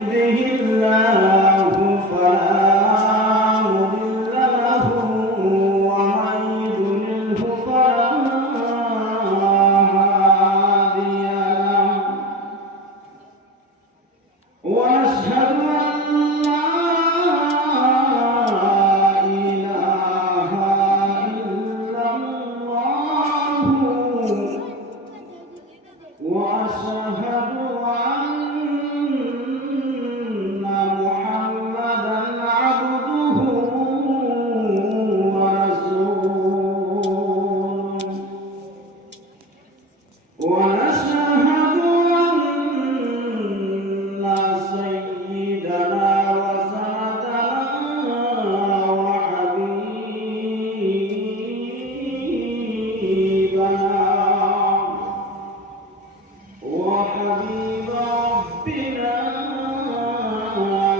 يهده الله فلا مضل له ومن يضلله فلا هادي له ونشهد أن لا إله إلا الله وأشهد أن محمدا عبده ورسوله ونشهد أن سيدنا وسندنا وحبيب ربنا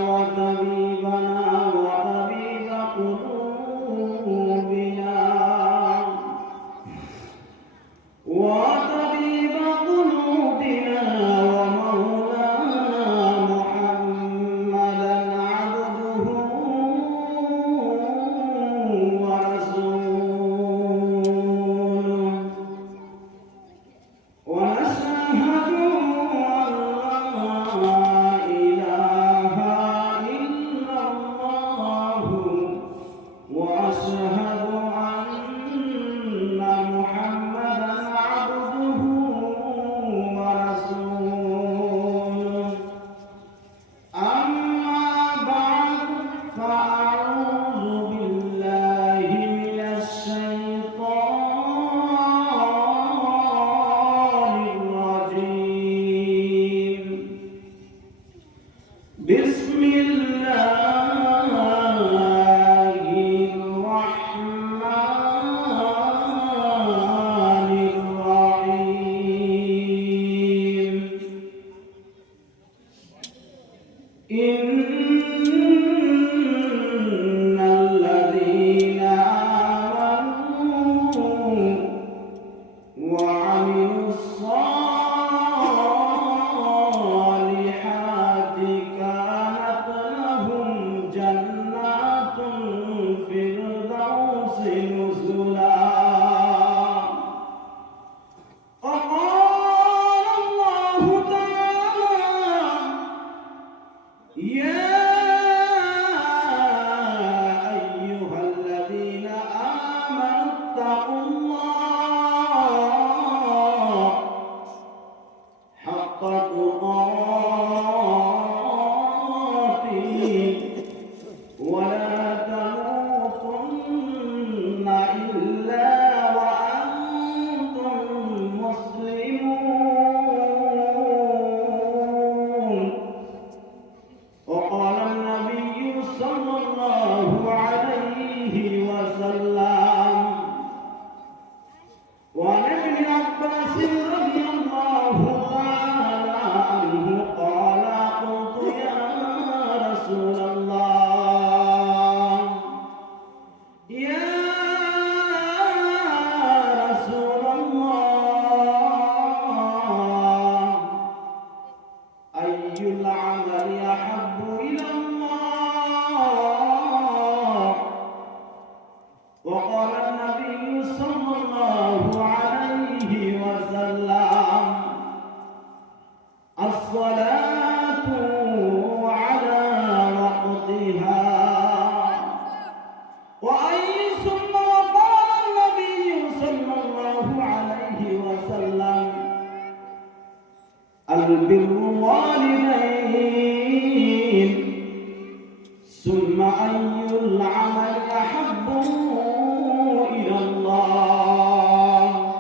وطبيبنا وطبيب قلوبنا ومولانا محمدا عبده ورسوله ونشهد أن لا إله إلا الله وأشهد أن محمدا عبده ورسوله أما بعد فأعوذ بالله من الشيطان الرجيم بسم الله الرحمن الرحيم إن الذين آمنوا وعملوا الصالحات كانت لهم جنات الفردوس نزلا وقال الله تعالى يا أيها الذين آمنوا اتقوا الله حق تقاته ولا تموتن إلا وأنتم مسلمون وقال النبي صلى الله عليه وسلم وعن ابن عباس رضي الله تعالى عنه قال قلت يا رسول الله يا رسول الله أي العمل أحب إلى الله وقال النبي صلى الله عليه وسلم الصلاة على وقتها ثم وقال النبي صلى الله عليه وسلم البر والدين ثم أي العمل أحب إلى الله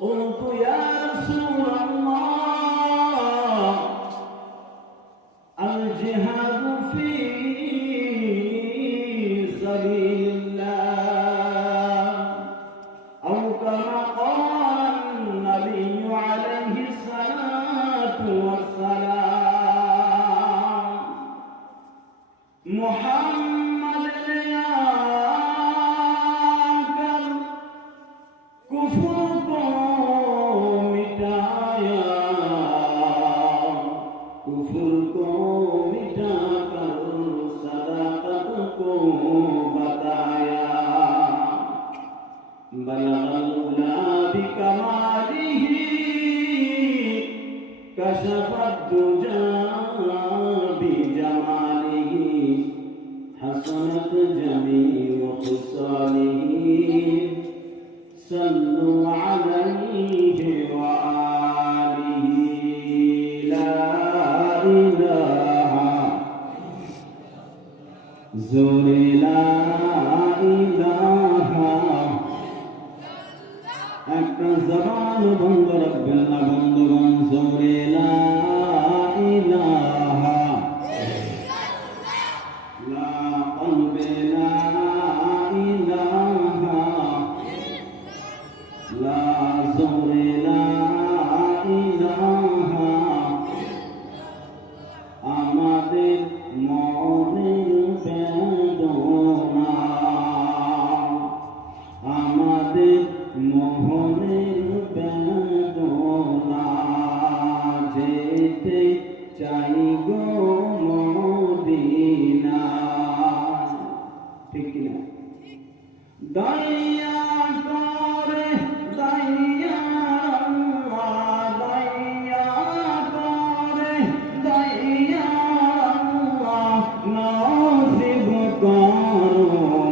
قلت يا رسول الله الجهاد في سبيل الله أو كما قال النبي عليه الصلاة والسلام محمد يا كفر کو مٹایا کفر کو मिटा कर सदाकत को बताया। बलगल उला बिकमालिही कशफत दुजा बिजमालिही हसनत जमीउ खुसालिही सल्लु अलैहि व आलिही ला इलाहा जोरे ला इलाहा একটা জবান বন্ধ রাখবেন না বন্ধুগণ, জোরে লা ইলাহা লা কলবে লা ইলাহা লা জোরে লা ইলাহা আমাদের মনের বেদনা আমাদের মোহনের বেদনা যেতে চাই গো মদিনা। ঠিক কিনা? দয়া করে দয়া দয়া করে দয়া নসিব করো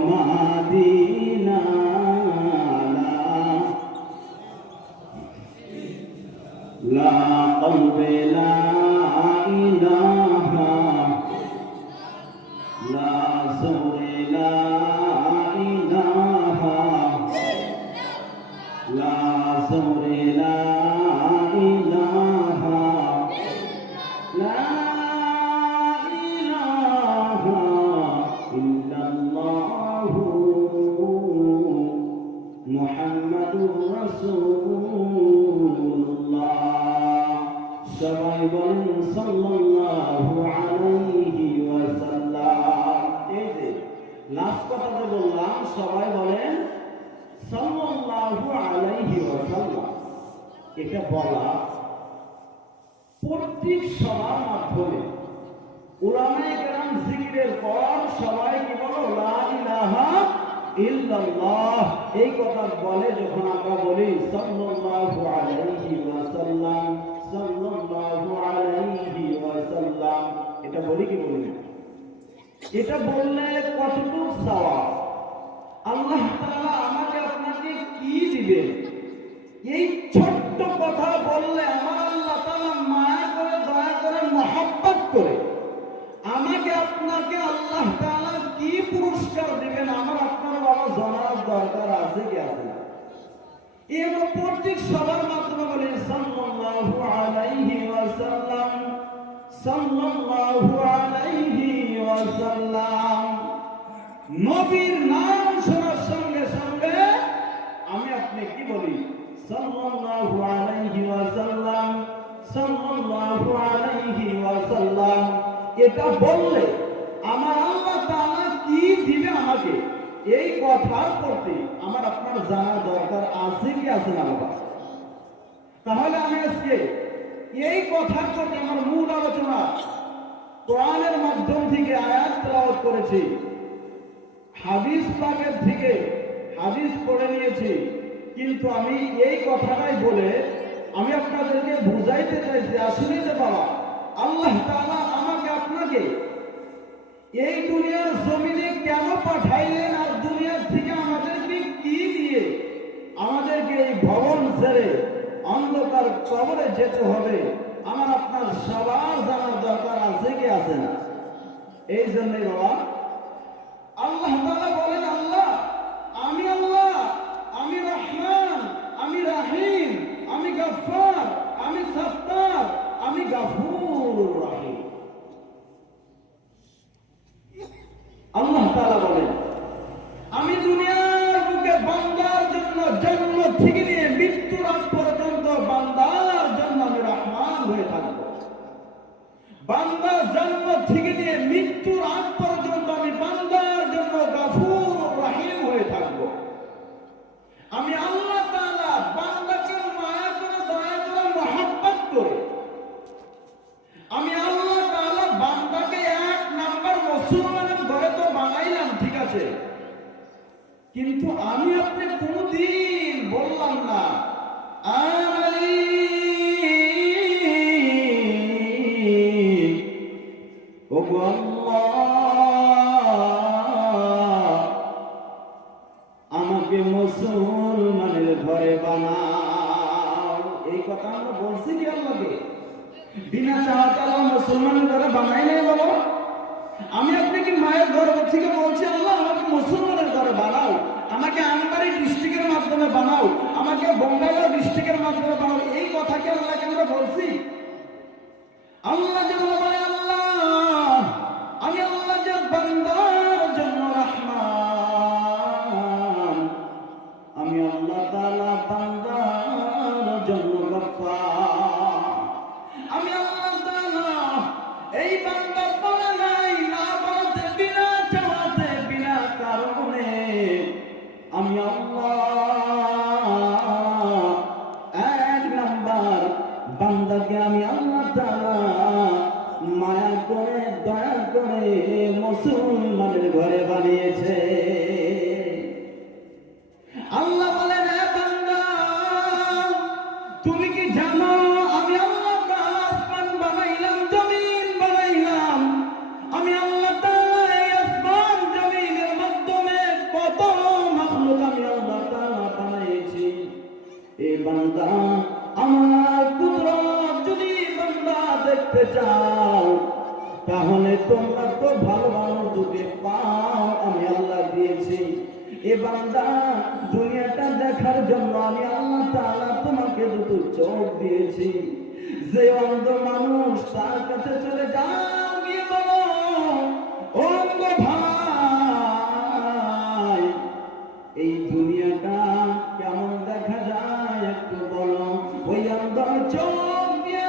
মদিনা। লা কলবে লা ইলাহা লা জোরে লা ইলাহা লা জোরে লা ইলাহা লা ইলাহা ইল্লাল্লাহু মুহাম্মাদুর রাসূলুল্লাহ। সবাই বলেন সাল্লাল্লাহু আলাইহি ওয়াসাল্লাম। এই যে লাস্ট কথাটা বললাম, সবাই বলেন সাল্লাল্লাহু আলাইহি ওয়াসাল্লাম। এটা বলা প্রত্যেক সবার মাধ্যমে উলামায়ে কেরাম জিকিরের পর সবাই কি বলো? লা ইলাহা ইল্লাল্লাহ। এই কথা বলে যখন আমরা বলি সাল্লাল্লাহু আলাইহি ওয়াসাল্লাম সাল্লাল্লাহু আলাইহি ওয়াসাল্লাম, এটা বলি কি বলি না? এটা বললে কতটুকু সওয়াব, আল্লাহ তাআলা আমাকে আপনাকে কি দিবেন? এই ছোট্ট কথা বললে আমার আল্লাহ তাআলা মায়া করে দয়া করে মহব্বত করে আমাকে আপনাকে আল্লাহ তাআলা কি পুরস্কার দিবেন আমার আপনার বাবা জানার দরকার আছে কি আছে না? এই প্রত্যেক সবার মাধ্যমে বলেন সাল্লাল্লাহু আলাইহি ওয়াসাল্লাম সাল্লাল্লাহু আলাইহি ওয়াসাল্লাম। নবীর নাম শোনার সঙ্গে সঙ্গে আমি আপনি কি বলি? সাল্লাল্লাহু আলাইহি ওয়াসাল্লাম সাল্লাল্লাহু আলাইহি ওয়াসাল্লাম। এটা বললে আমার আল্লাহ তাআলা কি দিবে আমাকে, এই কথার প্রতি আমার আপনার জানা দরকার আছে কি আছে না বাবা? তাহলে আমি আজকে এই কথার প্রতি আমার মূল আলোচনা কোরআনের মাধ্যম থেকে আয়াত তেলাওয়াত করেছি, হাদিস পাকের থেকে হাদিস পড়ে নিয়েছি, কিন্তু আমি এই কথাটাই বলে আমি আপনাদেরকে বুঝাইতে চাইছি আসলে যে বাবা আল্লাহ তাআলা আমাকে আপনাকে এই দুনিয়ার জমিনে কেন পাঠাইলেন আর দুনিয়ার থেকে আমাদেরকে কি দিয়ে আমাদেরকে এই ভবন ছেড়ে অন্ধকার কবরে যেতে হবে আমার আপনার সবার জানার দরকার আছে কি আছে না? এই জন্যই বাবা আল্লাহ তাআলা বলেন আল্লাহ আমি রহমান, আমি রাহিম, আমি গফফার, আমি সত্তার, আমি গফুর রহিম। আল্লাহ তাআলা বলেন আমি দুনিয়ার বুকে বান্দার জন্য জন্ম থেকে নিয়ে মৃত্যুর আগ পর্যন্ত বান্দার জন্য আমি রহমান হয়ে থাকবো। বান্দার জন্ম থেকে নিয়ে মৃত্যুর আগ পর্যন্ত আমি বান্দার জন্য গফুর রহিম হয়ে থাকবো। আমি আল্লাহ তাআলা বান্দাকে মায়া করে দয়া করে মহব্বত করে আমি আল্লাহ তাআলা কিন্তু আমি আপনি কোনদিন বললাম না আমি ওগো আল্লাহ আমাকে মুসলমানের ঘরে বানাও। এই কথা আমরা বলছি কি আল্লাহকে? বিনা চাওয়াতে আল্লাহ মুসলমানের ঘরে বানাই নাই বাবা। আমি আপনি কি মায়ের গর্ভ থেকে বলছি আল্লাহ আমাকে মুসলমানের ঘরে বানাও, আমাকে আমবাড়ি ডিস্ট্রিক্টের মাধ্যমে বানাও, আমাকে বঙ্গাইগাঁও ডিস্ট্রিক্টের মাধ্যমে বানাও? এই কথাকে আল্লাহকে আমরা বলছি? আল্লাহ যে বলে আল্লাহ আমি আল্লাহ যে বান্দার জন্য রহমান, আমি আল্লাহ তাআলা বান্দার জন্য গফফার। আমি আল্লাহ তাআলা এই বান্দা বলে নাই না বলতে, বিনা চাওয়াতে বিনা কারণে আমি আল্লাহ এক নাম্বার বান্দাকে আমি আল্লাহ তাআলা মায়া করে দয়া করে মুসলমানের ঘরে বানিয়েছে। আল্লাহ বলেন এ বান্দা তুমি কি জানো আমি আল্লাহ তাআলা আসমান বানাইলাম, জমিন বানাইলাম। আমি আল্লাহ তাআলা এই আসমান জমিনের মাধ্যমে কত মাখলুক আমি আল্লাহ তাআলা বানাইছি। এই বান্দা আমার কুদরত যদি বান্দা দেখতে চাও তাহলে তোমরা তো ভালো ভালো দুটো পাও আমি আল্লাহ দিয়েছি। এ বান্দা দুনিয়াটা দেখার জন্য আমি আল্লাহ তাআলা তোমাকে দুটো চোখ দিয়েছি। যে অন্ধ মানুষ তার কাছে চলে যাও, গিয়ে বলো ও অন্ধ ভাই এই দুনিয়াটা কেমন দেখা যায় একটু বলো। ওই অন্ধ চোখ দিয়ে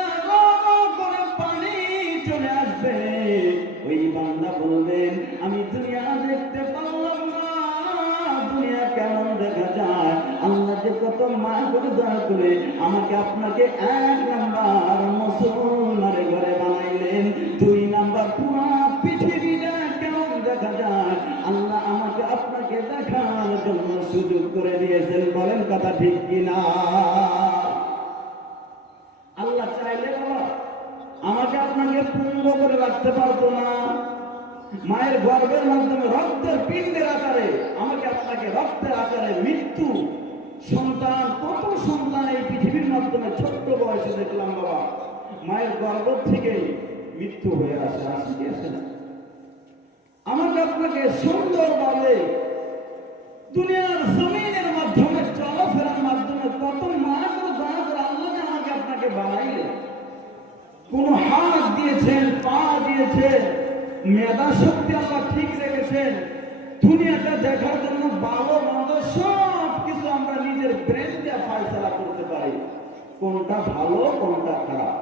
করে পানি চলে আসবে। ওই বান্দা বলবেন আমি দুনিয়া দেখতে পারলাম না, দুনিয়া কেমন দেখা যায়। আল্লাহ যে কত মায়া করে দয়া করে আমাকে আপনাকে এক নাম্বার মুসলমানের ঘরে বানাইলেন, দুই নাম্বার পুরো পৃথিবীটা কেমন দেখা যায় আল্লাহ আমাকে আপনাকে দেখার জন্য সুযোগ করে দিয়েছেন। বলেন কথা ঠিক কিনা? আল্লাহ চাইলে বাবা আমাকে আপনাকে পূর্ণ করে রাখতে পারতো না? মায়ের গর্ভের মাধ্যমে রক্তের পিণ্ডের আকারে আমাকে আপনাকে রক্তের আকারে মৃত্যু সন্তান, কত সন্তান এই পৃথিবীর মাধ্যমে ছোট্ট বয়সে দেখলাম বাবা মায়ের গর্ভ থেকে মৃত্যু হয়ে আসে, আসে কি আসে না? আমাকে আপনাকে সুন্দরভাবে দুনিয়ার জমিনের মাধ্যমে চলাফেরার মাধ্যমে কত মায়া করে দয়া করে আল্লাহ যে আমাকে আপনাকে বানাইলেন। কোন হাত দিয়েছেন, পা দিয়েছেন, মেধা শক্তি আল্লাহ ঠিক রেখেছেন। দুনিয়াটা দেখার জন্য ভালো মন্দ সব কিছু আমরা নিজের ব্রেন দিয়ে ফয়সালা করতে পারি, কোনটা ভালো কোনটা খারাপ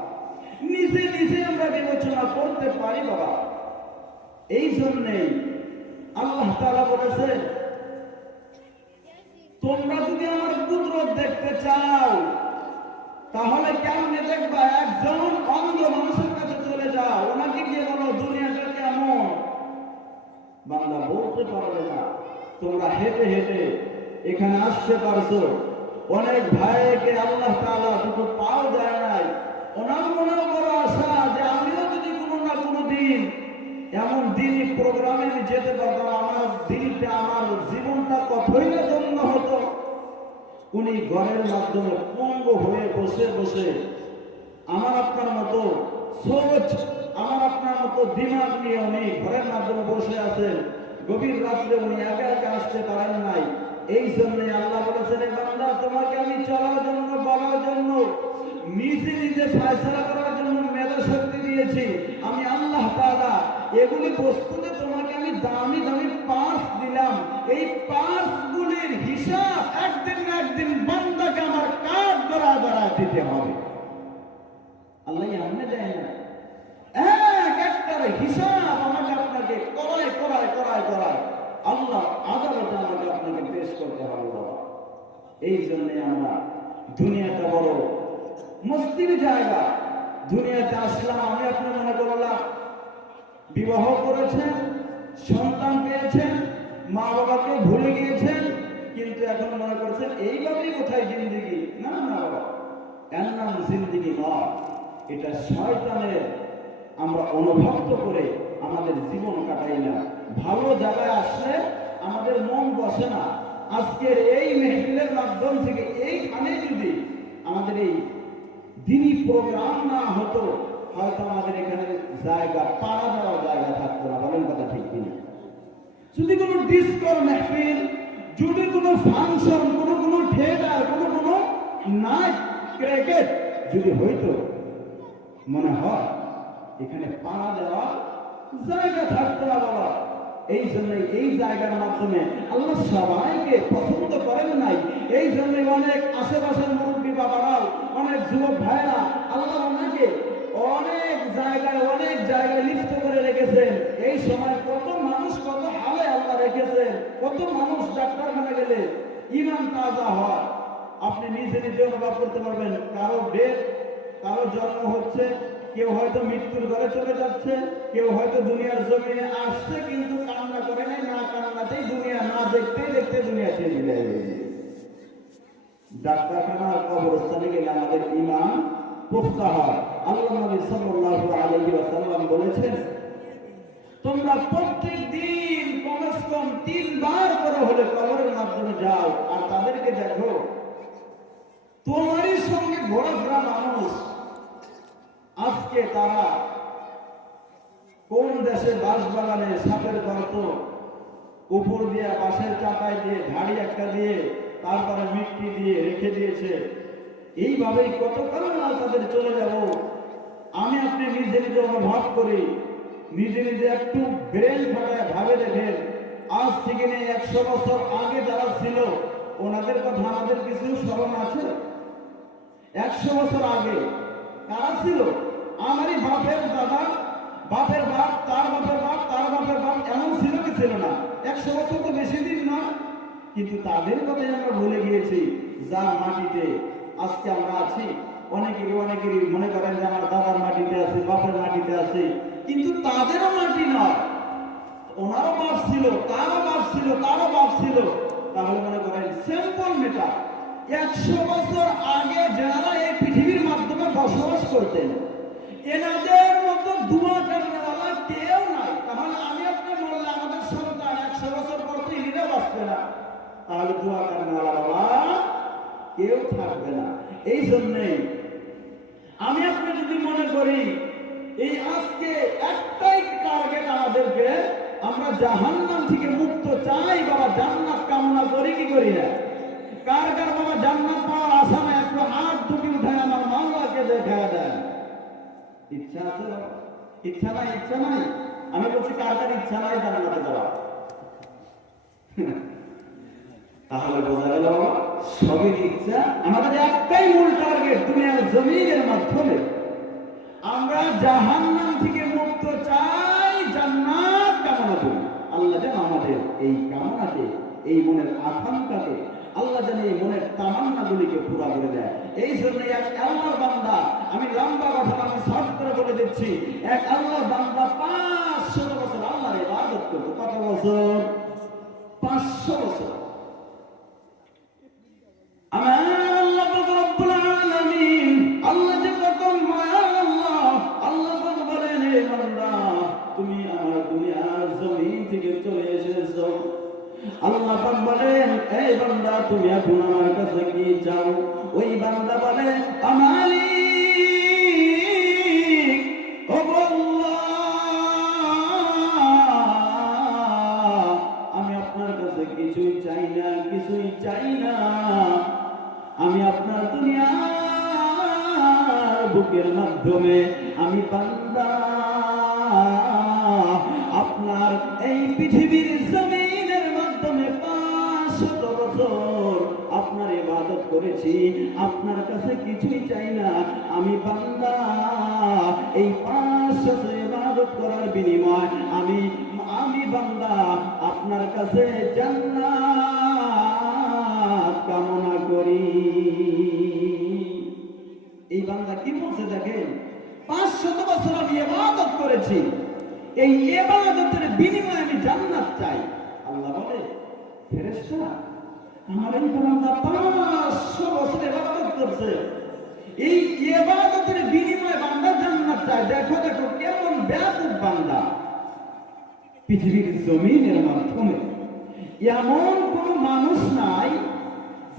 নিজে নিজে আমরা বিবেচনা করতে পারি বাবা। এই জন্যেই আল্লাহ তাআলা বলেছে তোমরা যদি আমার কুদরত দেখতে চাও তাহলে কেমনে দেখবা? একজন অন্ধ মানুষের কাছে চলে যাও, ওনাকে গিয়ে বলো দুনিয়াটা কেমন। বান্দা বলতে পারবে না। তোমরা হেঁটে হেঁটে এখানে আসতে পারছো, অনেক ভাইকে আল্লাহ তাআলা দুটো পাও দেয় নাই। ওনার মনেও বড় আশা যে আমিও যদি কোনো না কোনো দিন এমন দিনই প্রোগ্রামে যেতে পারতাম, আমার দিনটা আমার জীবনটা কতই না ধন্য হতো। উনি ঘরের মাধ্যমে পঙ্গ হয়ে বসে বসে আমার আপনার মতো সোচ, আমার আপনার মতো দিমাগ নিয়ে উনি ঘরের মাধ্যমে বসে আছেন। গভীর রাত্রে উনি একা একা আসতে পারেন নাই। এই জন্য আল্লাহ বলেছেন বান্দা তোমাকে আমি চলার জন্য, বলার জন্য, নিজে নিজে ফয়সালা করার জন্য মেধা শক্তি দিয়েছি। আমি আল্লাহ তাআলা এগুলি বস্তুতে তোমাকে আমি দামি দামি পাঁচ দিলাম। এই পাঁচগুলির হিসাব একদিন না একদিন বান্দাকে আমার কাঠ ধরা ধরা দিতে হবে। আল্লাহ এমনি দেয় না, এক একটার হিসাব আমাকে আপনাকে করায় করায় করায় করায় আল্লাহ আদালতে আমাকে আপনাকে পেশ করতে হবে বাবা। এই জন্যে আমরা দুনিয়াটা বড় মস্তির জায়গা। দুনিয়াতে আসলাম, আমি আপনি মনে করলাম বিবাহ করেছেন, সন্তান পেয়েছেন, মা বাবাকে ভুলে গিয়েছেন, কিন্তু এখন মনে করছেন এইভাবেই কোথায় জিন্দিগি। না না বাবা, এর নাম জিন্দিগি নয়, এটা শয়তানের আমরা অনুভক্ত করে আমাদের জীবন কাটাই না। ভালো জায়গায় আসলে আমাদের মন বসে না। আজকের এই মেহফিলের মাধ্যম থেকে এইখানে যদি আমাদের এই দিনই প্রোগ্রাম না হতো, হয়তো আমাদের এখানে জায়গা পাড়া দেওয়ার জায়গা থাকতো না। বলেন কথা ঠিক কিনা? যদি কোনো ডিস্কো মেহফিল, যদি কোনো ফাংশন, কোনো থিয়েটার, কোনো নাইট ক্রিকেট যদি হইতো, মনে হয় এখানে পাড়া দেওয়া জায়গা থাকতো না বাবা। এই জন্য এই জায়গার মাধ্যমে আল্লাহ সবাইকে পছন্দ করেন নাই। এই জন্য অনেক আশেপাশের মুরব্বী বাবারাও, অনেক যুবক ভাইরা আল্লাহ ওনাকে অনেক জায়গায় লিপ্ত করে রেখেছেন। এই সময় কত মানুষ কত হালে আল্লাহ রেখেছেন। কত মানুষ ডাক্তারখানা গেলে ইমান তাজা হয়। আপনি নিজে অনুভব করতে পারবেন। কারো ডেথ, কারো জন্ম হচ্ছে, কেউ হয়তো মৃত্যুর ঘরে চলে যাচ্ছে, কেউ হয়তো দুনিয়ার জমিনে আসছে কিন্তু কান্না করে নাই, না কান্নাতেই দুনিয়া, না দেখতে দুনিয়া শেষ হয়ে যাবে। ডাক্তারখানা কবরস্থানে গেলে আমাদের ঈমান পুখতা হয়। আল্লাহ নবী সাল্লাল্লাহু আলাইহি ওয়াসাল্লাম বলেছেন, তোমরা প্রত্যেক দিন কমসে কম 3 বার করে হলে কবরের মাধ্যমে যাও আর তাদেরকে দেখো। তোমারই সঙ্গে ঘোরাফেরা মানুষ আজকে তারা কোন দেশে বাঁশবাগানে সাপের গর্ত উপর দিয়ে বাঁশের চাটাই দিয়ে ঝাড়ি একটা দিয়ে তারপরে মিট্টি দিয়ে রেখে দিয়েছে। এইভাবেই কতকাল না তাদের চলে যাব। আমি আপনি নিজে অনুভব করি, নিজে একটু ব্রেন ফাটায় ভাবে দেখেন, আজ থেকে নিয়ে 100 বছর আগে যারা ছিল ওনাদের কথা আমাদের কিছু স্মরণ আছে? 100 বছর আগে কারা ছিল? আমারই বাপের দাদা, বাপের বাপ, তার বাপের বাপ, তার বাপের বাপ, এমন ছিল কি ছিল না? 100 বছর তো বেশি দিন না, কিন্তু তাদের কথাই আমরা ভুলে গিয়েছি। যার মাটিতে আজকে আমরা আছি, অনেকেরই মনে করেন যে আমার দাদার মাটিতে আছে, বাপের মাটিতে আছে, কিন্তু তাদেরও মাটি নয়। ওনারও বাপ ছিল, তারও বাপ ছিল, তারও বাপ ছিল। তাহলে মনে করেন সিম্পল মেটার, 100 বছর আগে যারা এই পৃথিবীর মাধ্যমে বসবাস করতেন, এনাদের মতো দোয়া করার কেউ নাই। তাহলে আমি আপনি বললে আমাদের সন্তান 100 বছর পর তো ইনিরা বাঁচবে না, তাহলে দোয়া করার বাবা কেউ থাকবে না। এই জন্যই আমি আপনি যদি মনে করি এই আজকে একটাই টার্গেট আমাদেরকে, আমরা জাহান্নাম থেকে মুক্ত চাই বাবা, জান্নাত কামনা করি কি করি না? কার বাবা জান্নাত পাওয়ার আশা নাই? একটু হাত দুটি উঠায় আমার মাওলাকে দেখা দেন। ইচ্ছা আছে বাবা? ইচ্ছা নাই? ইচ্ছা নাই? আমি বলছি কার ইচ্ছা নাই জান্নাতে যাওয়া? তাহলে বোঝা গেল সবই ইচ্ছা। আমাদের একটাই মূল টার্গেট, দুনিয়ার জমিনের মাধ্যমে আমরা জাহান্নাম থেকে মুক্ত চাই, জান্নাত কামনা করি। আল্লাহ যেন আমাদের এই কামনাকে, এই মনের আকাঙ্ক্ষাকে আল্লাহ যেন এই মনের তামান্নাগুলিকে পুরা করে দেয়। এই জন্য এক আল্লাহর বান্দা, আমি লম্বা কথা আমি শর্ট করে বলে দিচ্ছি, এক আল্লাহর বান্দা 500 বছর আল্লাহর ইবাদত করতো। কত বছর? 500 বছর। আমার আল্লাহ রব্বুল আলামিন, আল্লাহ যে কত মায়ার আল্লাহ, আল্লাহ বলেন হে বান্দা তুমি আমার দুনিয়ার জমিন থেকে চলে এসেছো। আল্লাহ পাক বলেন এই বান্দা তুমি এখন আমার কাছে কি চাও? ওই বান্দা বলে আমালি ও আল্লাহ, আমি আপনার কাছে কিছুই চাই না, কিছুই চাই না। আমি আপনার দুনিয়ার বুকের মাধ্যমে আমি বান্দা আপনার এই পৃথিবীর জমিনের মাধ্যমে 500 বছর আপনার ইবাদত করেছি, আপনার কাছে কিছুই চাই না। আমি বান্দা এই 500 ইবাদত করার বিনিময় আমি বান্দা আপনার কাছে জান্নাত কামনা করি। এই বান্দা কি বলছে দেখেন, 500 বছর আমি ইবাদত করেছি, এই ইবাদতের বিনিময়ে আমি জান্নাত চাই। আল্লাহ বলে ফেরেশতা আমার এই বান্দা 500 বছর ইবাদত করছে, এই ইবাদতের বিনিময়ে বান্দা জান্নাত চায়। দেখো দেখো কেমন বেয়াদব বান্দা। পৃথিবীর জমিনের মাধ্যমে এমন কোন মানুষ নাই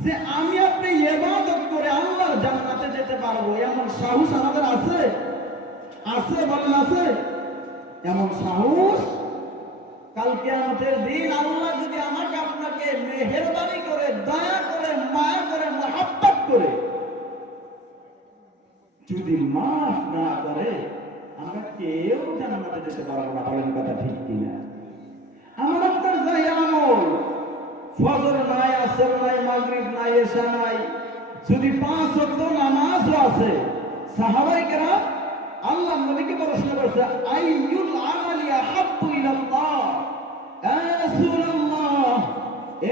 যে আমি আপনি ইবাদত করে আল্লাহর জান্নাতে যেতে পারবো, এমন সাহস আমাদের আছে? আছে বলেন আছে? এমন সাহস? কাল কিয়ামতের দিন আল্লাহ যদি আমাকে আপনাকে মেহেরবানি করে, দয়া করে, মায়া করে, মহব্বত করে যদি মাফ না করে, আমরা কেউ জান্নাতে যেতে পারবো না। বলেন কথা ঠিক কিনা? আমার আপনার যাই আমল, ফজর নাই, আসর নাই, মাগরিব নাই, এশা নাই, যদি 5 ওয়াক্ত নামাজও আছে, সাহাবায়ে কেরাম আল্লাহ নবীকে প্রশ্ন করেছে, আইয়ুল আমালি আহাব্বু ইলাল্লাহ, ইয়া রাসূলুল্লাহ,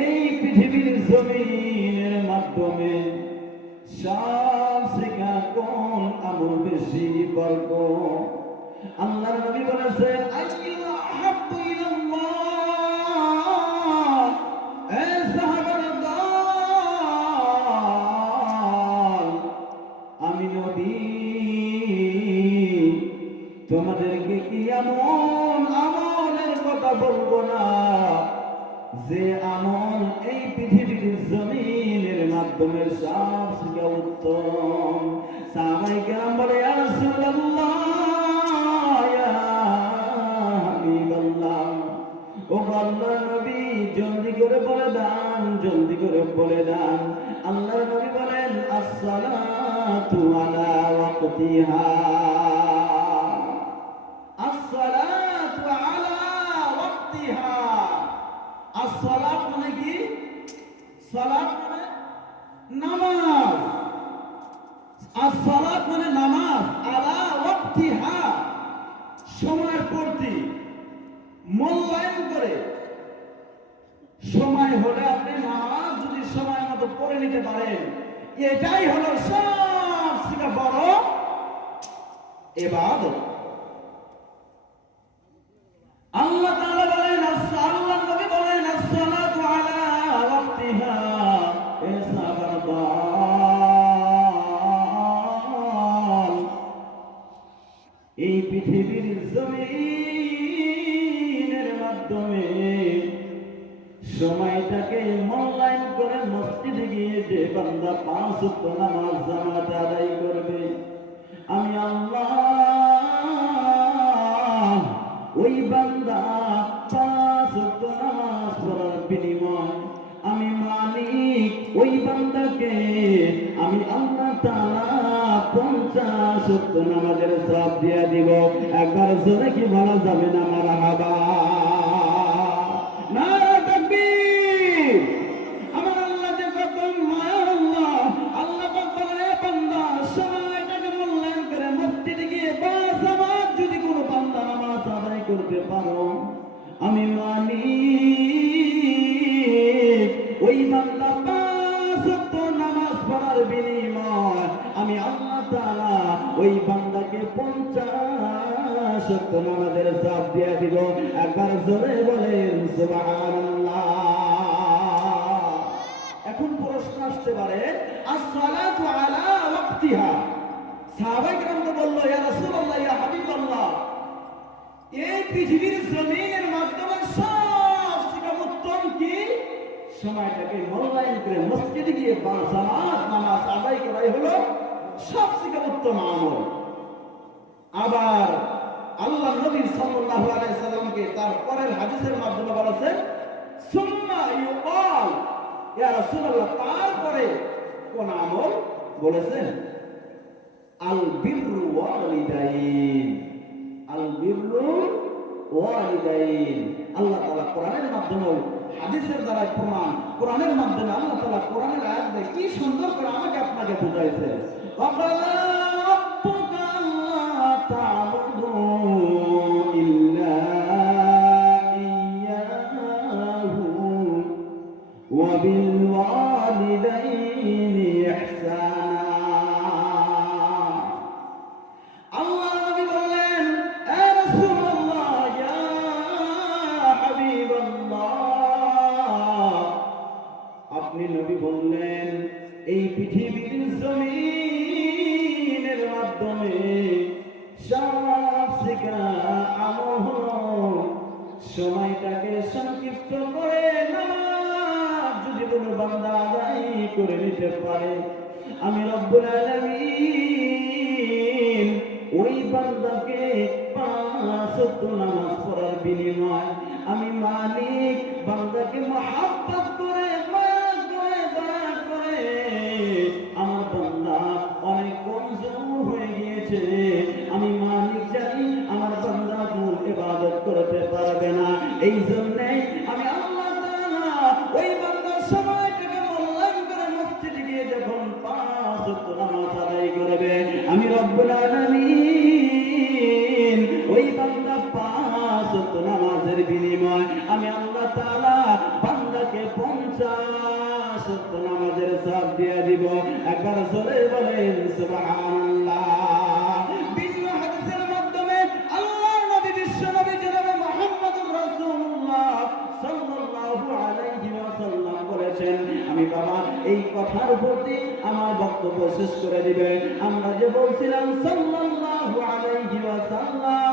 এই পৃথিবীর জমিনের মাধ্যমে সবথেকে কোন আমল বেশি করব? আল্লাহর নবী বলেছেন, আইয়ুল আহাব্বু ইলাল্লাহ, এ সাহাবারা দল, আমি নবী তোমাদেরকে কি এমন আমলের কথা বলবো না যে আমল এই পৃথিবীর জমিনের মাধ্যমে সবথেকে উত্তম? সাহাবায়ে কেরাম বলে, ইয়া রাসূলুল্লাহ, ইয়া হাবিবাল্লাহ, ও আল্লাহর নবী জলদি করে বলে দেন, জলদি করে বলে দেন। আল্লাহর নবী বলেন, আসসালাতু আলা ওয়াক্তিহা, আসসালাতু আলা ওয়াক্তিহা। আসসালাত মানে কি? সালাত মানে নামাজ। আসসালাত মানে নামাজ, আলা ওয়াক্তিহা, সময়ের প্রতি মূল্যায়ন করে। সময় হলে আপনি নামাজ যদি সময় মতো পড়ে নিতে পারেন, এটাই হলো সবথেকে বড় ইবাদত। আল্লাহ তাআলা বলেন, আল্লাহর নবী বলেন, আসসালাতু আলা ওয়াক্তিহা, এ সাহাবার দল, এই পৃথিবীর জমিনের মাধ্যমে সময়টাকে মূল্যায়ন করে মসজিদে গিয়ে যে বান্দা 5 ওয়াক্ত নামাজ জামাতে আদায় করবে, আমি আল্লাহ ওই বান্দা 5 ওয়াক্ত নামাজ পড়ার বিনিময় আমি মালিক ওই বান্দাকে আমি আল্লাহ তাআলা 50 ওয়াক্ত নামাজের সওয়াব দিয়ে দিব। একবার জোরে কি বলা যাবে না মারহাবা? নারে তাকবীর! আমার আল্লাহ যে কত মায়া, আল্লাহ আল্লাহ পাক বলে, বান্দা সময়টাকে মূল্যায়ন করে মসজিদে গিয়ে বাজামাত যদি কোনো বান্দা নামাজ আদায় করতে পারো, আমি মালিক ওই বান্দা 5 ওয়াক্ত নামাজ পড়ার বিনিময় আমি আল্লাহ তাআলা ওই বান্দাকে 50 ওয়াক্ত নামাজের সওয়াব দিয়ে দিব। একবার জোরে বলেন সুবহানাল্লাহ। এখন প্রশ্ন আসতে পারে, আসসালাতু আলা ওয়াক্তিহা, সাহাবায়ে কেরাম তো বলল, ইয়া রাসূলুল্লাহ, ইয়া হাবিবাল্লাহ, এই পৃথিবীর জমিনের মাধ্যমে সবথেকে উত্তম কি? সময়টাকে মূল্যায়ন করে মসজিদে গিয়ে জামাত নামাজ আদায় করাই হলো সবথেকে উত্তম আমল। আবার আল্লাহ নবী সাল্লাল্লাহু আলাইহি সাল্লামকে তার পরের হাদিসের মাধ্যমে বলেছেন, সুম্মা ইউকাল, ইয়া রাসূলুল্লাহ, তারপরে কোন আমল বলেছেন? আল বিররু ওয়ালিদাইন, আল বিররু ওয়ালিদাইন। আল্লাহ তাআলা কোরআনের মাধ্যমে, হাদিসের দ্বারা প্রমাণ, কোরআনের মাধ্যমে আল্লাহ তাআলা কোরআনের আয়াত দিয়ে কি সুন্দর করে আমাকে আপনাকে বুঝাইছে। ওয়াকালা রাব্বুকা আল্লা তা'বুদু ইল্লা ইয়্যাহু ওয়া বিল ওয়ালিদাইনি ইহসানা। আল্লাহ নবী বললেন, এ রাসূলুল্লাহ, ইয়া হাবিবাল্লাহ, আপনি সময়টাকে সংক্ষিপ্ত করে নামাজ যদি কোনো বান্দা আদায় করে নিতে পারে, আমি রব্বুল আলামিন ওই বান্দাকে 5 ওয়াক্ত নামাজ পড়ার বিনিময় আমি মালিক বান্দাকে মহব্বত করে মায়া করে দয়া করে, আমার বান্দা অনেক কমজোর হয়ে গিয়েছে, আমি মালিক জানি আমার বান্দা মূল ইবাদত করতে পারবে না, এই জন্যই আমি আল্লাহ তাআলা ওই বান্দার সময়টাকে মূল্যায়ন করে মসজিদে গিয়ে যখন 5 ওয়াক্ত নামাজ আদায় করবে, আমি রব্বুল আলামিন ওই বান্দা 5 ওয়াক্ত নামাজের বিনিময় আমি আল্লাহ তাআলা বান্দাকে 50 ওয়াক্ত নামাজের সওয়াব দিয়ে দিব। একবার জোরে বলেন সুবহানাল্লাহ। ভিন্ন হাদিসের মাধ্যমে আল্লাহর নবী বিশ্ব নবী জনাবে মুহাম্মদুর রাসূলুল্লাহ সাল্লাল্লাহু আলাইহি ওয়াসাল্লাম বলেছেন, আমি বাবা এই কথার প্রতি আমার বক্তব্য শেষ করে দিবে। আমরা যে বলছিলাম সাল্লাল্লাহু আলাইহি ওয়াসাল্লাম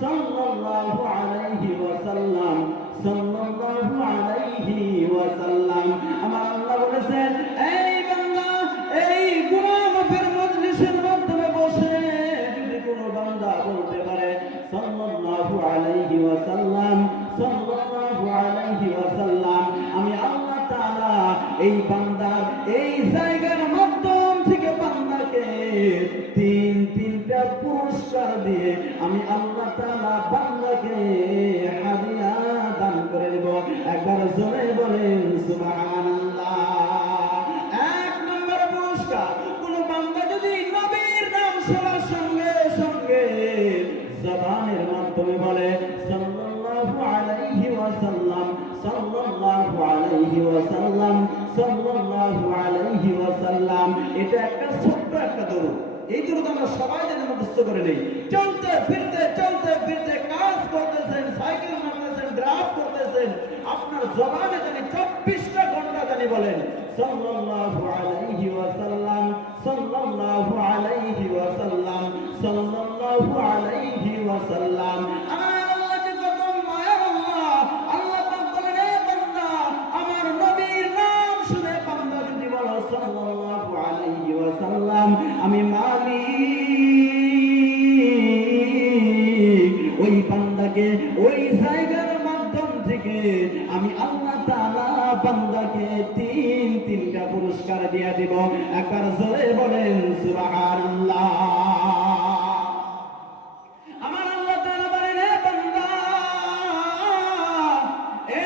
সাল্লাল্লাহু আলাইহি ওয়াসাল্লাম সাল্লাল্লাহু আলাইহি ওয়াসাল্লাম, আমার আল্লাহ বলেছেন, এই বান্দা এই গুনাহ মাফের মজলিসের মাধ্যমে বসে যদি কোনো বান্দা বলতে পারে সাল্লাল্লাহু আলাইহি ওয়াসাল্লাম সাল্লাল্লাহু আলাইহি ওয়াসাল্লাম, আমি আল্লাহ তাআলা এই বান্দার এই জায়গার মাধ্যম থেকে বান্দাকে তিনটা পুরস্কার দিয়ে আমি আল্লাহ তাআলা বান্দাকে হাদিয়া দান করে দেব। একবার জোরে বলেন সুবহানাল্লাহ। 1 নম্বর পুরস্কার, কোন বান্দা যদি নবীর নাম শোনার সঙ্গে সঙ্গে জবানের মাধ্যমে বলে সাল্লাল্লাহু আলাইহি ওয়াসাল্লাম সাল্লাল্লাহু আলাইহি ওয়াসাল্লাম সাল্লাল্লাহু আলাইহি ওয়াসাল্লাম, এটা একটা ছোট্ট একটা দরুদ। এই দরুদ আমরা সবাই যেন মুখস্থ করে নেই। চলতে ফিরতে কাজ করতেছেন, সাইকেল মারতেছেন, ড্রাইভ করতেছেন, আপনার জবানে জানি 24টা ঘন্টা জানি বলেন সাল্লাল্লাহু আলাইহি ওয়াসাল্লাম সাল্লাল্লাহু আলাইহি ওয়াসাল্লাম সাল্লাল্লাহু আলাইহি ওয়াসাল্লাম। আমার আল্লাহকে কত মায়ার আল্লাহ, আল্লাহ পাক বলেন, এ বান্দা আমার নবীর নাম শুনে বান্দা যদি বলো সাল্লাল্লাহু আলাইহি ওয়াসাল্লাম, আমি মালিক ওই বান্দাকে ওই জায়গার মাধ্যম থেকে আমি আল্লাহ তাআলা বান্দাকে তিনটা পুরস্কার দিয়ে দিব। একবার জোরে বলেন সুবহানাল্লাহ। আমার আল্লাহ তাআলা বলেন, হে বান্দা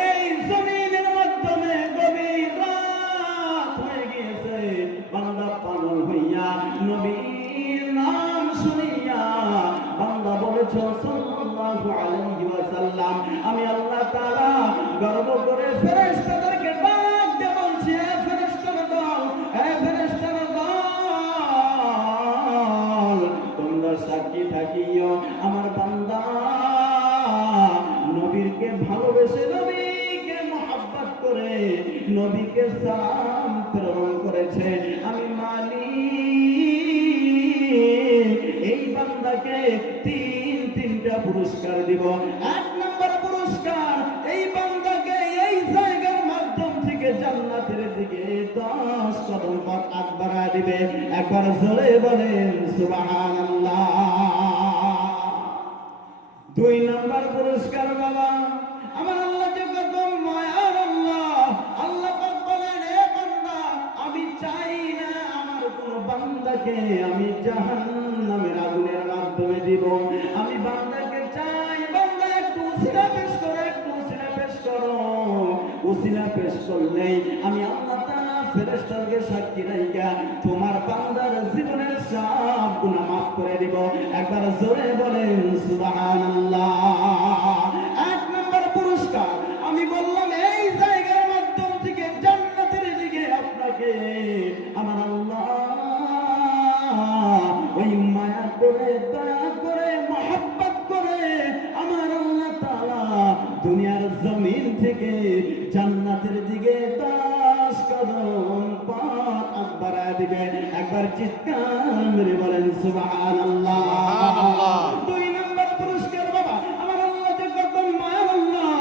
এই জমিনের মাধ্যমে গভীর রাত হয়ে গিয়েছে, বান্দা পাগল হইয়া নবীর নাম শুনিয়া বান্দা বলেছ সাল্লাল্লাহু আলাইহি ওয়াসাল্লাম, আমি আল্লাহ তাআলা গর্ব করে ফেরেশতাদেরকে ডাক দিয়ে বলছি, হে ফেরেশতার দল, হে ফেরেশতার দল, তোমরা সাক্ষী থাকিও আমার বান্দা নবীকে ভালোবেসে নবীকে মহব্বত করে নবীকে সালাম প্রেরণ করেছে, আমি মালিক এই বান্দাকে তিনটা পুরস্কার দিব। 1 নম্বর পুরস্কার, এই বান্দাকে এই জায়গার মাধ্যম থেকে জান্নাতের দিকে 10 কদম পথ আগ বাড়ায় দিবে। একবার জোরে বলেন সুবহানাল্লাহ। 2 নম্বর পুরস্কার, বাবা আমার আল্লাহ যে কত মায়ার আল্লাহ, আল্লাহ পাক বলেন, হে বান্দা আমি চাই না আমার কোন বান্দাকে আমি জাহান্নামের আগুনের মাধ্যমে দিব, আমি বান্দাকে চাই বান্দা একটু উসিলা পেশ করো, উসিলা পেশ করলেই আমি আল্লাহ তাআলা ফেরেশতাকে সাক্ষী রাইখা তোমার বান্দার জীবনের সব গুনাহ মাফ করে দিব। একবার জোরে বলেন সুবহানাল্লাহ। 1 নম্বর পুরস্কার, আমি বললাম এই জায়গার মাধ্যম থেকে জান্নাতের দিকে আপনাকে আমার আল্লাহ ওই মায়া করে দয়া করে মহব্বত করে আমার আল্লাহ তাআলা দুনিয়ার জমিন থেকে জান্নাতের দিকে 10 কদম পথ আগ বাড়ায় দিবে। একবার চিৎকার মেরে বলেন সুবহানাল্লাহ। 2 নম্বর পুরস্কার, বাবা আমার আল্লাহ যে কত মায়ার আল্লাহ,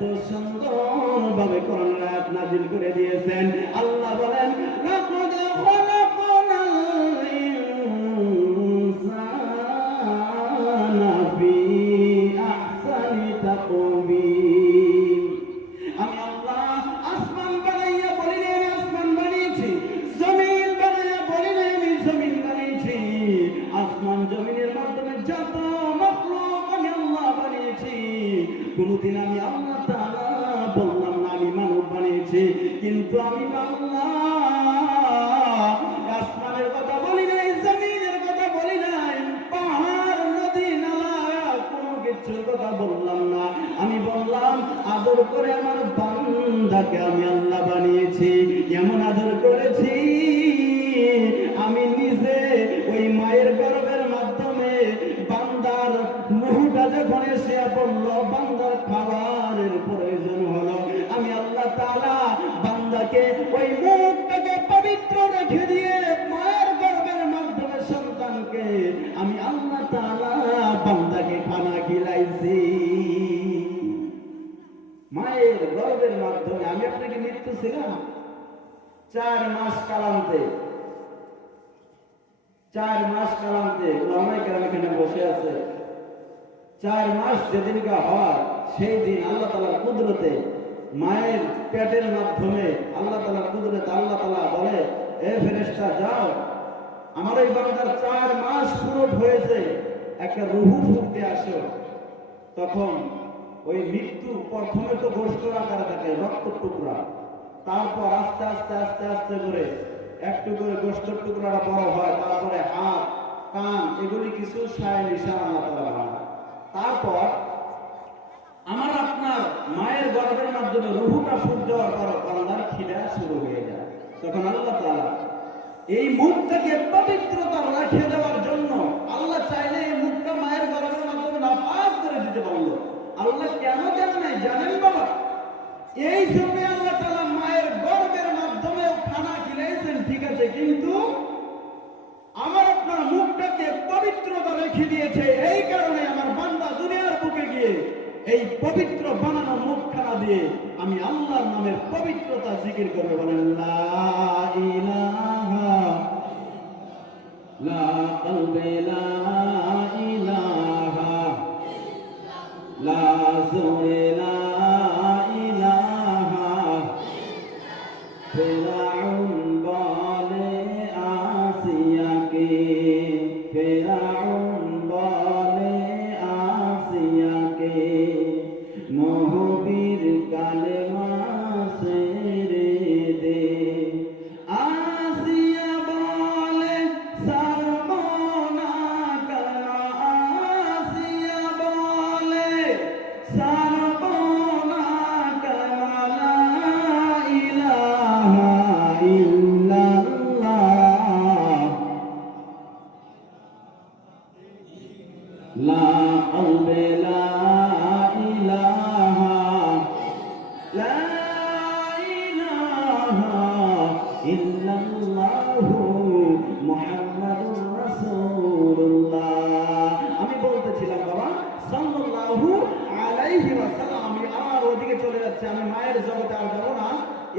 এত সুন্দরভাবে কোরআনের আয়াত নাযিল করে দিয়েছেন। আল্লাহ বলেন লাকাদ খালাকনাল ইনসানা ফি আহসানি তাকওয়িম। আমি আল্লাহ আসমান বানাইয়া বলি না আমি আসমান বানিয়েছি, জমিন বানাইয়া বলি না আমি জমিন বানিয়েছি। আসমান জমিনের মাধ্যমে যত মাখলুক আমি আল্লাহ বানিয়েছি, কোনদিন আমি আল্লাহ তাআলা বললাম না আমি মানব বানিয়েছি। কিন্তু আমি আল্লাহ আসমানের কথা বলি নাই, জমিনের কথা বলি নাই, পাহাড় নদী নালা কোনো কিছুর কথা বললাম না। আমি বললাম আদর করে আমার বান্দাকে আমি আল্লাহ বানিয়েছি। এমন আদর করেছি আমি নিজে ওই মায়ের গর্ভের মাধ্যমে বান্দার মুহটা যখন এসে পড়ল, বান্দার খাবারের প্রয়োজন হলো, আমি আল্লাহ তাআলা বান্দাকে ওই মুখটাকে পবিত্র রেখে দিয়ে মায়ের গর্ভের মাধ্যমে সন্তানকে আমি আল্লাহ তাআলা বান্দাকে খানা খিলাইছি। মায়ের গর্ভের মাধ্যমে আমি আপনাকে মৃত্যু ছিলাম 4 মাস কালান্তে, 4 মাস কালান্তে ওলামায়ে কেরাম এখানে বসে আছে। 4 মাস যেদিনকা হয় সেই দিন আল্লাহ তাআলার কুদরতে মায়ের পেটের মাধ্যমে আল্লাহ তাআলার কুদরতে আল্লাহ তাআলা বলে এ ফেরেশতা যাও, আমার এই বান্দার 4 মাস পুরো হয়েছে, একটা রূহ ফুঁকতে আসো। তখন ওই মৃত্যু প্রথমে তো গোশতের আকারে থাকে, রক্তের টুকরা, তারপর আস্তে আস্তে আস্তে আস্তে করে একটু করে গোশতের টুকরাটা বড় হয়, তারপরে হাত কান এগুলি কিছু সায় নিশান আল্লাহ তাআলা বানায়। তারপর আমার আপনার মায়ের গর্ভের মাধ্যমে রূহটা ফুট দেওয়ার পর বান্দার খিলা শুরু হয়ে যায়। তখন আল্লাহ তাআলা এই মুখটাকে পবিত্রতা রেখে দেওয়ার জন্য আল্লাহ চাইলে এই মুখটা মায়ের গর্ভের মাধ্যমে নাপাক করে দিতে পারলো। আল্লাহ কেন জানেন জানেন বাবা? এই জন্য আল্লাহ তাআলা মায়ের গর্ভের মাধ্যমে খানা খিলাইছেন, ঠিক আছে, কিন্তু আমার আপনার মুখটাকে পবিত্রতা রেখে দিয়েছে। এই কারণে আমার বান্দা দুনিয়ার বুকে গিয়ে এই পবিত্র বানানো মুখখানা দিয়ে আমি আল্লাহর নামের পবিত্রতা জিকির করবে। বলেন লা ইলাহা লা কলবে লা ইলাহা লা জুরে লা ইলাহা। ফিরাউন বলে আসিয়াকে, ফিরাউন বলে আসিয়াকে নহবীর কালেমা ছেড়ে দে। আসিয়া বলে সারমনা কালেমা, আসিয়া বলে সারমনা কালেমা লা ইলাহা ইল্লাল্লাহ লা কলবে লা ইলাহা লা ইলাহা ইল্লাল্লাহু মুহাম্মাদুর রাসূলুল্লাহ। আমি বলতেছিলাম বাবা সাল্লাল্লাহু আলাইহি ওয়াসাল্লাম, আমি আমার ওদিকে চলে যাচ্ছে, আমি মায়ের জগতে আর যাব না।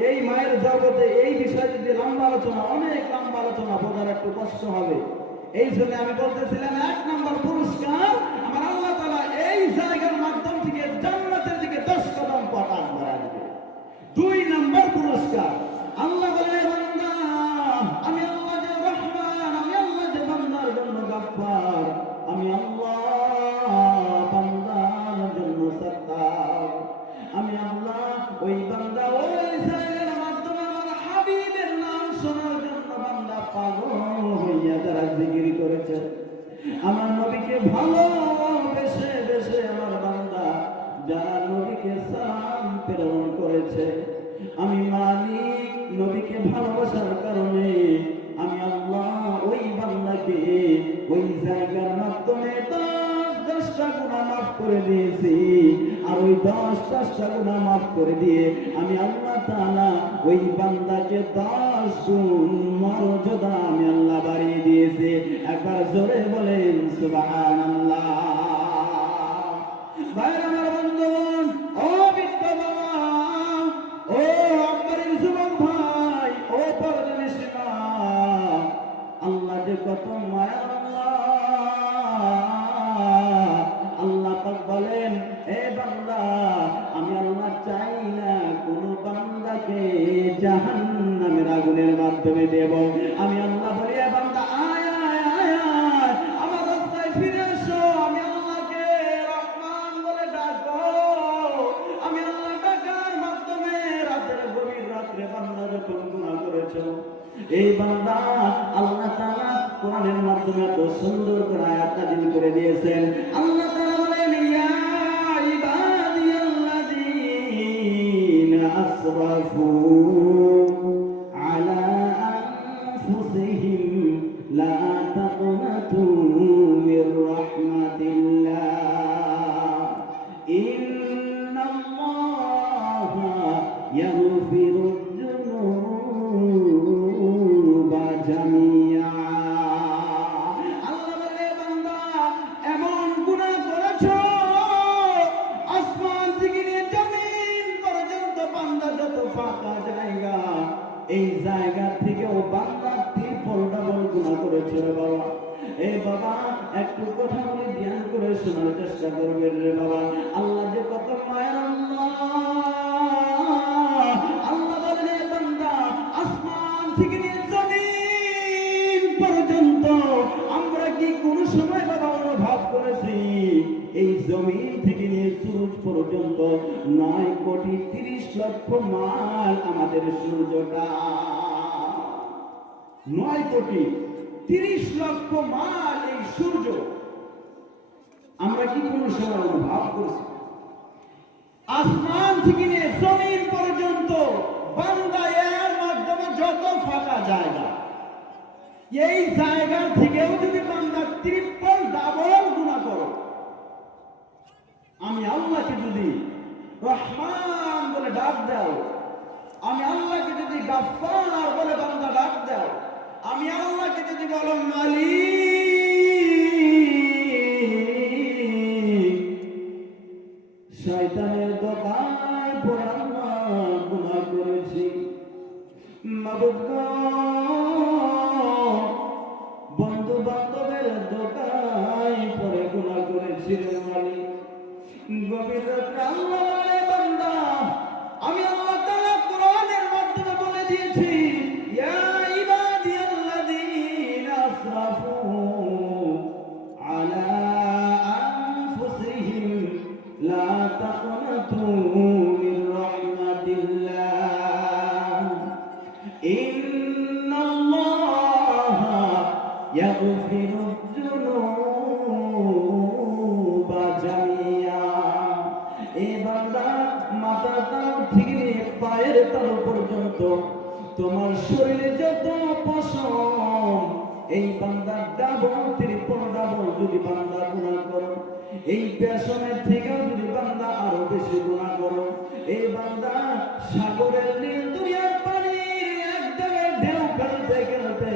এই মায়ের জগতে এই বিষয়ে যদি লম্বা আলোচনা, অনেক লম্বা আলোচনা, বোঝার একটু কষ্ট হবে। এই জন্য আমি বলতেছিলাম 1 নম্বর পুরস্কার আমার আল্লাহ তাআলা এই জায়গার মাধ্যম থেকে জান্নাতের দিকে 10 কদম পাঠান বাড়ায় দিবে। 2 নম্বর পুরস্কার আল্লাহ বলে বান্দা আমি আল্লাহ যে রহমান, আমি আল্লাহ যে বান্দার জন্য গফফার, আমি আল্লাহ বান্দার জন্য সত্তার। আমি আল্লাহ ওই বান্দা ওই জায়গার মাধ্যমে আমার হাবিবের নাম শোনার জন্য বান্দা পাগল হইয়া যারা জিকির করেছে, আমার নবীকে ভালোবেসে বেসে আমার বান্দা যারা নবীকে সালাম প্রেরণ করেছে, আমি মালিক নবীকে ভালোবাসার কারণে আমি আল্লাহ ওই বান্দাকে ওই জায়গার মাধ্যমে 10টা গুনাহ মাফ করে দিয়েছি। আর ওই 10টা গুনাহ মাফ করে দিয়ে আমি আল্লাহ তাআলা ওই বান্দাকে 10 গুণ মর্যাদা আমি আল্লাহ বাড়িয়ে দিয়েছি। একবার জোরে বলেন সুবহানাল্লাহ। ভাইরা আমার বন্ধুগণ, ও বিদ্যা জাহান্নামের আগুনের মাধ্যমে দেব। আমি আল্লাহ বলি, এ বান্দা আয় আয় আয় আয়, আমার রাস্তায় ফিরে এসো। আমি আল্লাহকে রহমান বলে ডাকো। আমি আল্লাহ ডাকার মাধ্যমে রাতের গভীর রাত্রে বান্দা যখন গুনাহ করেছো, এই বান্দা আল্লাহ তাআলা কোরআনের মাধ্যমে এত সুন্দর করে আয়াত নাযিল করে দিয়েছেন। আল্লাহ তাআলা বলেন, ইয়া ইবাদিয়াল্লাযীনা আসরাফু আলা আনফুসিহিম লা তাকনাতু মির রাহমাতিল্লাহ ইন্নাল্লাহা ইয়াগফিরুয যুনুবা জামিআ। আল্লাহ বলে, বান্দা এমন গুনাহ করেছো, আসমান থেকে নিয়ে জমিন পর্যন্ত বান্দা যত ফাঁকা জায়গা, এই জায়গা থেকেও বান্দা ট্রিপল ডাবল গুনাহ করেছে রে বাবা। এই বাবা একটু কথা বলে ধ্যান করে শোনার চেষ্টা করবেন রে বাবা। আল্লাহ যে কত মায়া, আল্লাহ বলে, বান্দা আসমান থেকে নিয়ে জমিন পর্যন্ত আমরা কি কোন সময় বাবা অনুভব করেছি এই জমিন থেকে নিয়ে সূর্য পর্যন্ত 9,30,00,000 মাইল আমাদের সূর্যটা, 9,30,00,000 মাইল এই সূর্য আমরা কি কোন সময় অনুভব করেছি? আসমান থেকে নিয়ে জমিন পর্যন্ত বান্দা এর মাধ্যমে যত ফাঁকা জায়গা, এই জায়গা থেকেও যদি বান্দা ট্রিপল ডাবল গুনাহ করো, আমি আল্লাহকে যদি রহমান বলে ডাক দাও, আমি আল্লাহকে যদি গাফফার বলে বান্দা ডাক দাও, আমি আল্লাহকে যদি বলো মালিক, শয়তানের দোকায় পড়ে আল্লাহ গুনাহ করেছি, মাবুদ গো, বন্ধু বান্ধবের দোকায় পড়ে গুনাহ করেছি রে মালিক। গভীর রাতে আল্লাহ বলে, বান্দা আমি আল্লাহ তাআলা কোরআনের মাধ্যমে বলে দিয়েছি, ইয়া ইবাদিয়াল্লাযীনা আসরাফু আলা আনফুসিহিম লা তাকনাতু মির রাহমাতিল্লাহ ইন্নাল্লাহা ইয়াগফিরু যুনুবা জামিআ। এই বান্দা মাথার তালু থেকে পায়ের তালু পর্যন্ত তোমার শরীরে যত পশম, এই বান্দা ডাবল ট্রিপল ডাবল যদি বান্দা গুনাহ করো, এই পেছনের থেকেও যদি বান্দা আরো বেশি গুনাহ করো, এই বান্দা সাগরের নীল দুনিয়ার পানির এক জায়গায় ঢেউ খেলতে খেলতে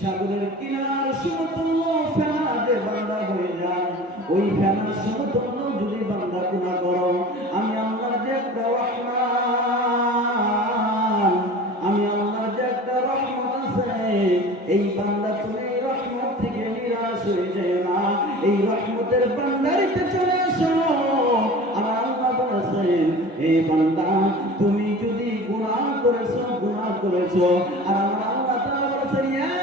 সাগরের কিনার সমতুল্য ফেনা যে বান্দা হয়ে যায়, ওই ফেনার সমতুল্য যদি বান্দা গুনাহ করো, আমি আল্লাহর যে একটা রহমান, আমি আল্লাহর যে একটা রহমত আছে, এই বান্দা তুমি এই রহমত থেকে নিরাশ হয়ে যায় না, এই রহমতের বান্দারিতে চলে আসো। আমার আল্লাহ বলেছেন, এই বান্দা তুমি যদি গুনাহ করেছো আর আমার আল্লাহ তাআলা বলেছেন, ইয়া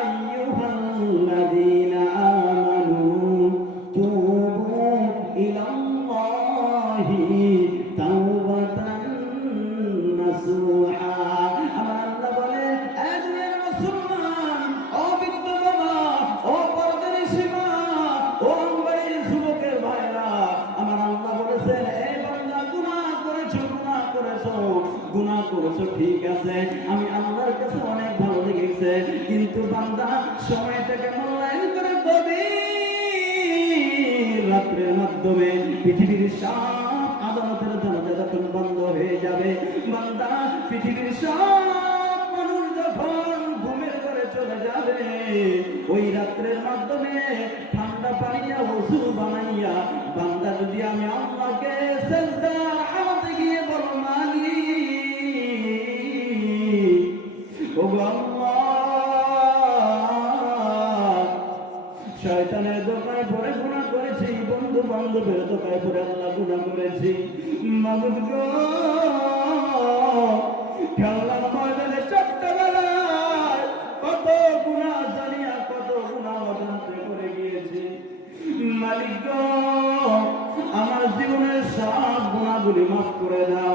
আইয়ুহাল্লাযীনা আমানু তুবু ইলাল্লাহি তাওবাতান নাসুহা। আমার আল্লাহ বলে, এ দুনিয়ার মুসলমান, ও বৃদ্ধ বাবা, ও পর্দার সীমা, ও আমবাড়ির যুবকের ভাইরা, আমার আল্লাহ বলেছেন, এই বান্দা গুনাহ করেছো ঠিক আছে, আমি আল্লাহর কাছে অনেক ভালো লেগেছে, কিন্তু বান্দা সময়টাকে মূল্যায়ন করে গভীর রাত্রের মাধ্যমে পৃথিবীর সব আদালতের দরজা যখন বন্ধ হয়ে যাবে, বান্দা পৃথিবীর সব মানুষ যখন ঘুমের ঘরে চলে যাবে, ওই রাত্রের মাধ্যমে ঠান্ডা পানিয়া ওযু বানাইয়া বান্দা যদি আমি আল্লাহকে সিজদার হালাতে গিয়ে বলো, মালিক ও আল্লাহ, শয়তানের দোকায় পড়ে গুনাহ করেছি, বন্ধু বান্ধবের দোকায় পড়ে আল্লাহ গুনাহ করেছি, মাবুদ গো খেলার ময়দানে ছোট্টবেলায় কত গুনাহ জানিয়া কত গুনাহ অজান্তে করে গিয়েছি। মালিক গো, আমার জীবনের সব গুনাহগুলি মাফ করে দাও।